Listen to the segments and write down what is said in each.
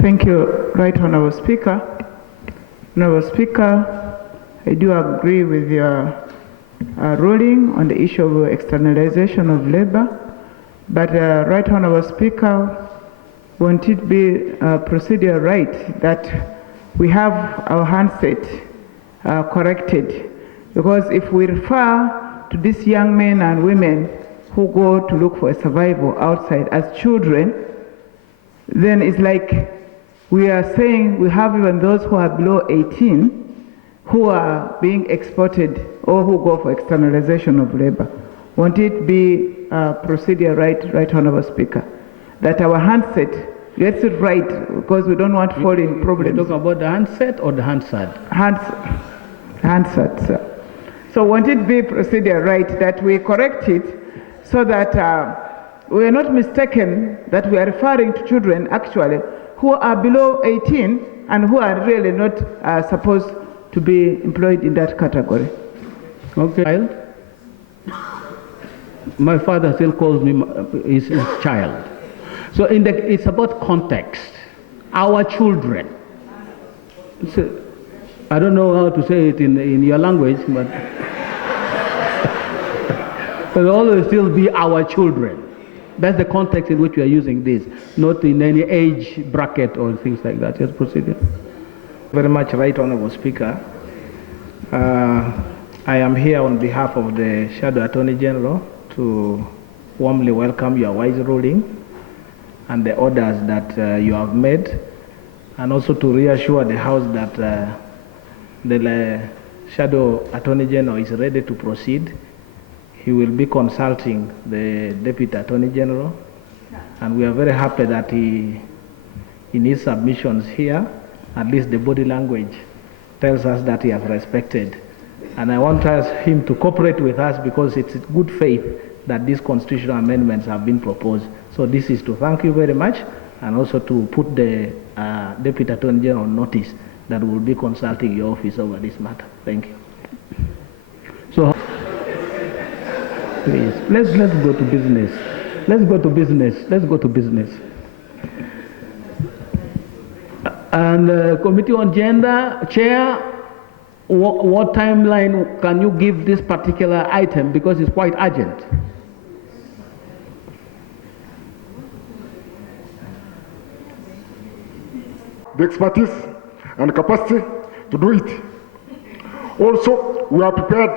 Thank you, Right Honourable Speaker. Honourable Speaker, I do agree with your ruling on the issue of externalization of labour, but Right Honourable Speaker, won't it be procedure right that we have our handset corrected? Because if we refer to these young men and women who go to look for a survival outside as children, then it's like we are saying we have even those who are below 18 who are being exported or who go for externalization of labor. Won't it be procedure right, Honourable Speaker, that our handset gets it right, because we don't want to fall in problems? You're talking about the handset or the Hansard? Handset, sir. So won't it be procedure right that we correct it so that we are not mistaken that we are referring to children actually who are below 18 and who are really not supposed to be employed in that category? Okay. My father still calls me his child. So it's about context. Our children. So, I don't know how to say it in your language, but it will always still be our children. That's the context in which we are using this, not in any age bracket or things like that. Just proceed. Very much, Right Honourable Speaker. I am here on behalf of the Shadow Attorney General to warmly welcome your wise ruling and the orders that you have made, and also to reassure the House that the Shadow Attorney General is ready to proceed. He will be consulting the Deputy Attorney General, and we are very happy that in his submissions here, at least the body language tells us that he has respected. And I want him to cooperate with us because it's good faith that these constitutional amendments have been proposed. So this is to thank you very much, and also to put the Deputy Attorney General on notice that we will be consulting your office over this matter. Thank you. So, please, let's go to business. Let's go to business. Let's go to business. And Committee on Gender, Chair, what timeline can you give this particular item, because it's quite urgent? The expertise and capacity to do it. Also, we are prepared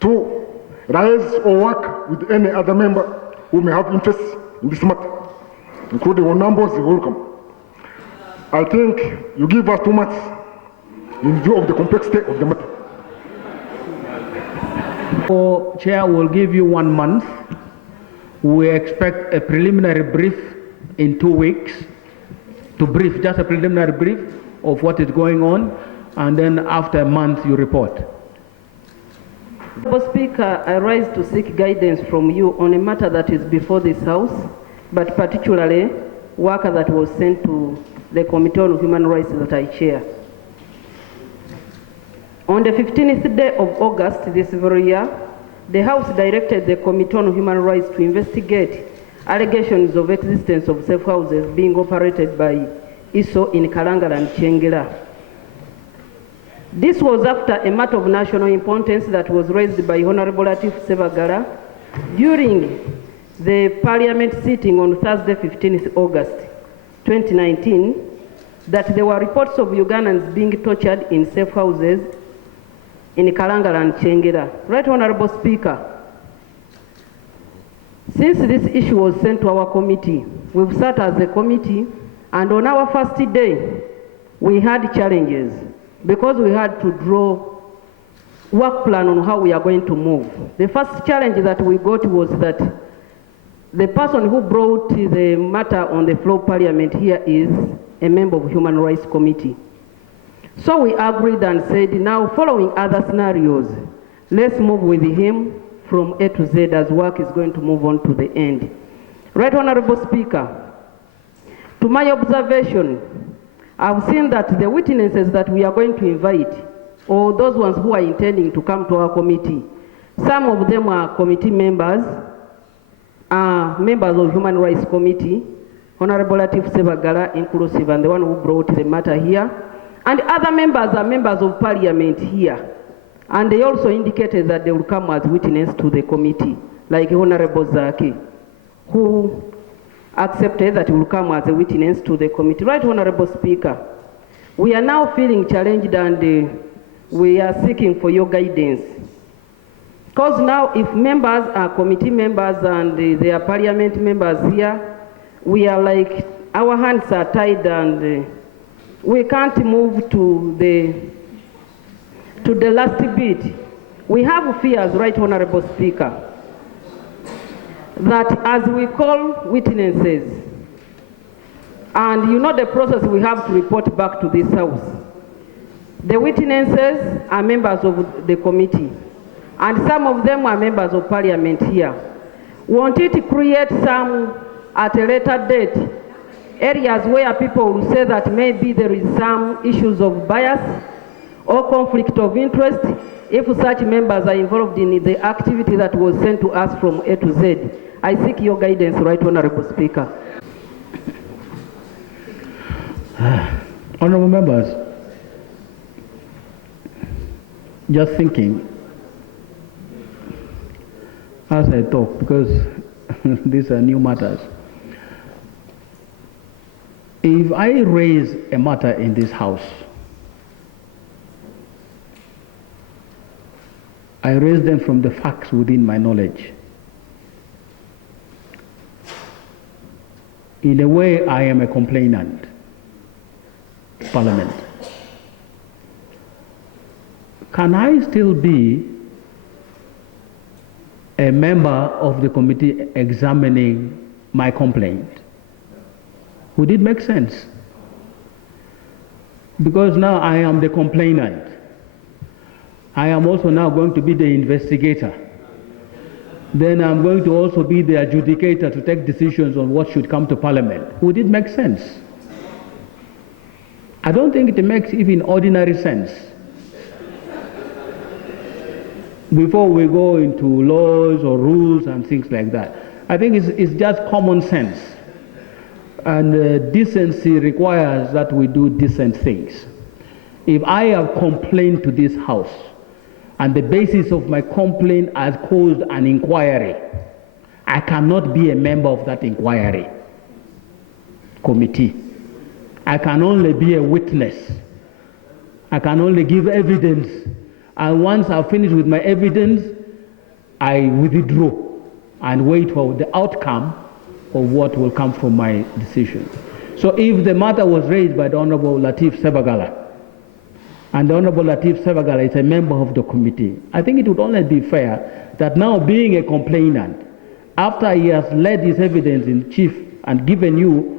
to rise or work with any other member who may have interest in this matter, including all members. Welcome. I think you give us too much in view of the complexity of the matter. Chair will give you 1 month. We expect a preliminary brief in 2 weeks to brief, just a preliminary brief of what is going on, and then after a month you report. Mr. Speaker, I rise to seek guidance from you on a matter that is before this House, but particularly work that was sent to the Committee on Human Rights that I chair. On the 15th day of August this very year, the House directed the Committee on Human Rights to investigate allegations of existence of safe houses being operated by ISO in Kalangala and Chengela. This was after a matter of national importance that was raised by Honorable Latif Sebagala during the Parliament sitting on Thursday, 15th August 2019, that there were reports of Ugandans being tortured in safe houses in Kalangala and Chengela. Right Honorable Speaker, since this issue was sent to our committee, we've sat as a committee, and on our first day, we had challenges because we had to draw work plan on how we are going to move. The first challenge that we got was that the person who brought the matter on the floor of Parliament here is a member of Human Rights Committee. So we agreed and said, now following other scenarios, let's move with him from A to Z as work is going to move on to the end. Right Honorable Speaker, to my observation, I've seen that the witnesses that we are going to invite, or those ones who are intending to come to our committee, some of them are committee members, members of Human Rights Committee, Honorable Latif Sebagala inclusive, and the one who brought the matter here. And other members are members of parliament here. And they also indicated that they will come as witness to the committee, like Honorable Zaki, who accepted that he will come as a witness to the committee. Right, Honorable Speaker, we are now feeling challenged and we are seeking for your guidance. Because now if members are committee members and they are parliament members here, we are like, our hands are tied and we can't move to the last bit. We have fears, right, Honorable Speaker, that as we call witnesses, and you know the process we have to report back to this House, the witnesses are members of the committee, and some of them are members of parliament here. Want it to create some, at a later date, areas where people will say that maybe there is some issues of bias or conflict of interest if such members are involved in the activity that was sent to us from A to Z. I seek your guidance, right, Honorable Speaker. Honorable members, just thinking as I talk, because these are new matters. If I raise a matter in this House, I raise them from the facts within my knowledge. In a way, I am a complainant. Parliament. Can I still be a member of the committee examining my complaint? Would it make sense? Because now I am the complainant. I am also now going to be the investigator. Then I'm going to also be the adjudicator to take decisions on what should come to Parliament. Would it make sense? I don't think it makes even ordinary sense. Before we go into laws or rules and things like that, I think it's just common sense. And decency requires that we do decent things. If I have complained to this House, and the basis of my complaint has caused an inquiry, I cannot be a member of that inquiry committee. I can only be a witness. I can only give evidence. And once I've finished with my evidence, I withdraw and wait for the outcome of what will come from my decision. So if the matter was raised by the Honorable Latif Sebagala, and the Honorable Latif Sebagala is a member of the committee, I think it would only be fair that now, being a complainant, after he has led his evidence in chief and given you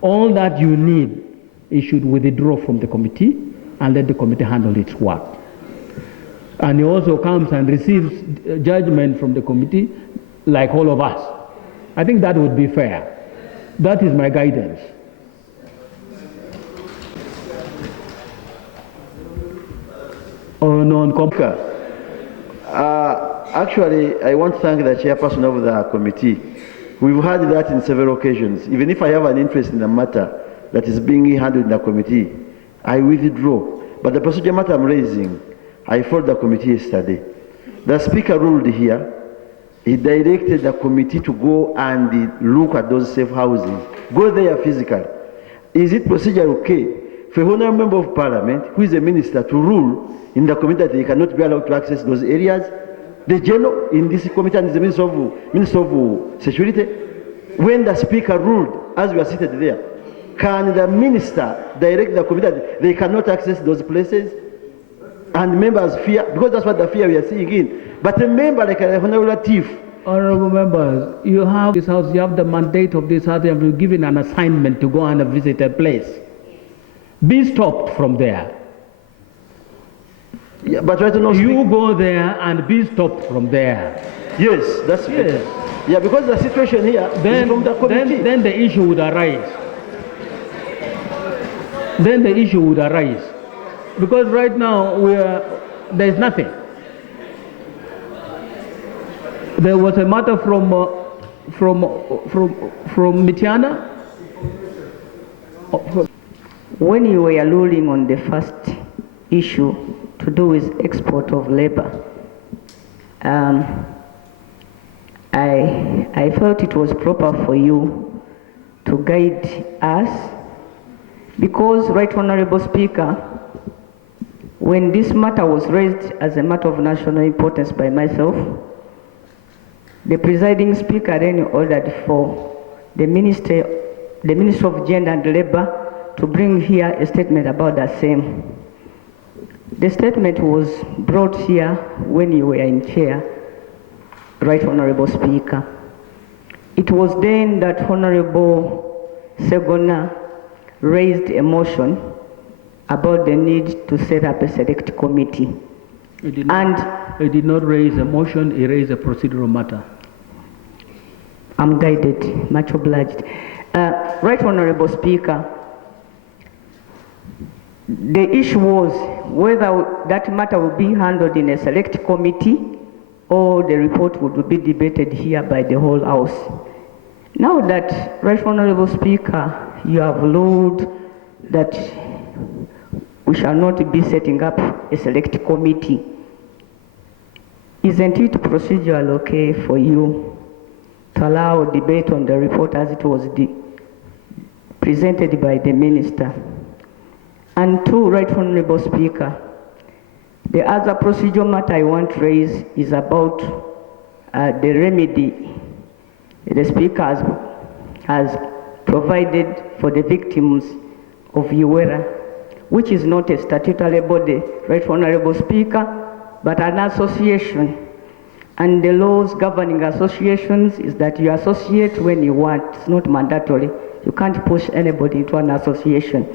all that you need, he should withdraw from the committee and let the committee handle its work. And he also comes and receives judgment from the committee like all of us. I think that would be fair. That is my guidance. Actually, I want to thank the chairperson of the committee. We've had that in several occasions. Even if I have an interest in a matter that is being handled in the committee, I withdraw. But the procedure matter I'm raising, I followed the committee yesterday. The speaker ruled here. He directed the committee to go and look at those safe houses. Go there physically. Is it procedure okay for a honorable member of parliament, who is a minister, to rule in the committee that they cannot be allowed to access those areas? The general in this committee and the Minister of Security, when the speaker ruled, as we are seated there, can the minister direct the committee that they cannot access those places? And members fear, because that's what the fear we are seeing in. But a member like a Honorable Latif. Honorable members, you have this house, you have the mandate of this house, you have been given an assignment to go and visit a place. Be stopped from there. Yeah, but right now you go there and be stopped from there. Yes, that's yes. Yeah, because the situation here is from the committee. Then the issue would arise. Then the issue would arise. Because right now there is nothing. There was a matter from Mitiana When you were ruling on the first issue to do with export of labor, I felt it was proper for you to guide us, because, Right Honorable Speaker, when this matter was raised as a matter of national importance by myself, the presiding speaker then ordered for the Minister of Gender and Labor to bring here a statement about the same. The statement was brought here when you were in chair, Right Honorable Speaker. It was then that Honorable Segona raised a motion about the need to set up a select committee. He did not raise a motion, he raised a procedural matter. I'm guided, much obliged. Right Honorable Speaker, the issue was whether that matter would be handled in a select committee or the report would be debated here by the whole House. Now that, Right Honorable Speaker, you have ruled that we shall not be setting up a select committee, isn't it procedural okay for you to allow debate on the report as it was presented by the Minister? And two, Right Honorable Speaker, the other procedural matter I want to raise is about the remedy the Speaker has provided for the victims of UWERA, which is not a statutory body, Right Honorable Speaker, but an association. And the laws governing associations is that you associate when you want. It's not mandatory. You can't push anybody into an association.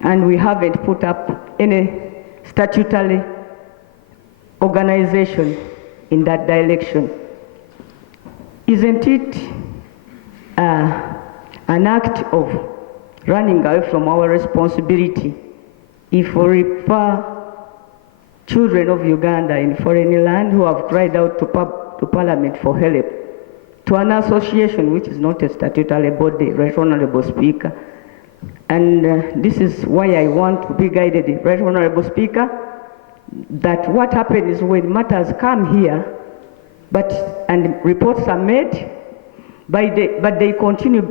And we haven't put up any statutory organization in that direction. Isn't it an act of running away from our responsibility if we refer children of Uganda in foreign land who have cried out to Parliament for help to an association which is not a statutory body, Right Honorable Speaker? And this is why I want to be guided, Right Honorable Speaker, that what happens is when matters come here, and reports are made, but they continue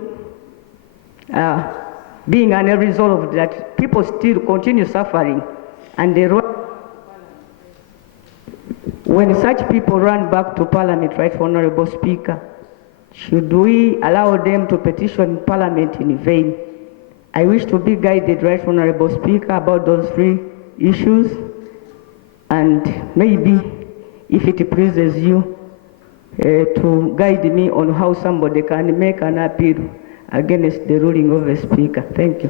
being unresolved, that people still continue suffering, and they when such people run back to Parliament, Right Honorable Speaker, should we allow them to petition Parliament in vain? I wish to be guided, Right Honorable Speaker, about those three issues, and maybe, if it pleases you, to guide me on how somebody can make an appeal against the ruling of the Speaker. Thank you.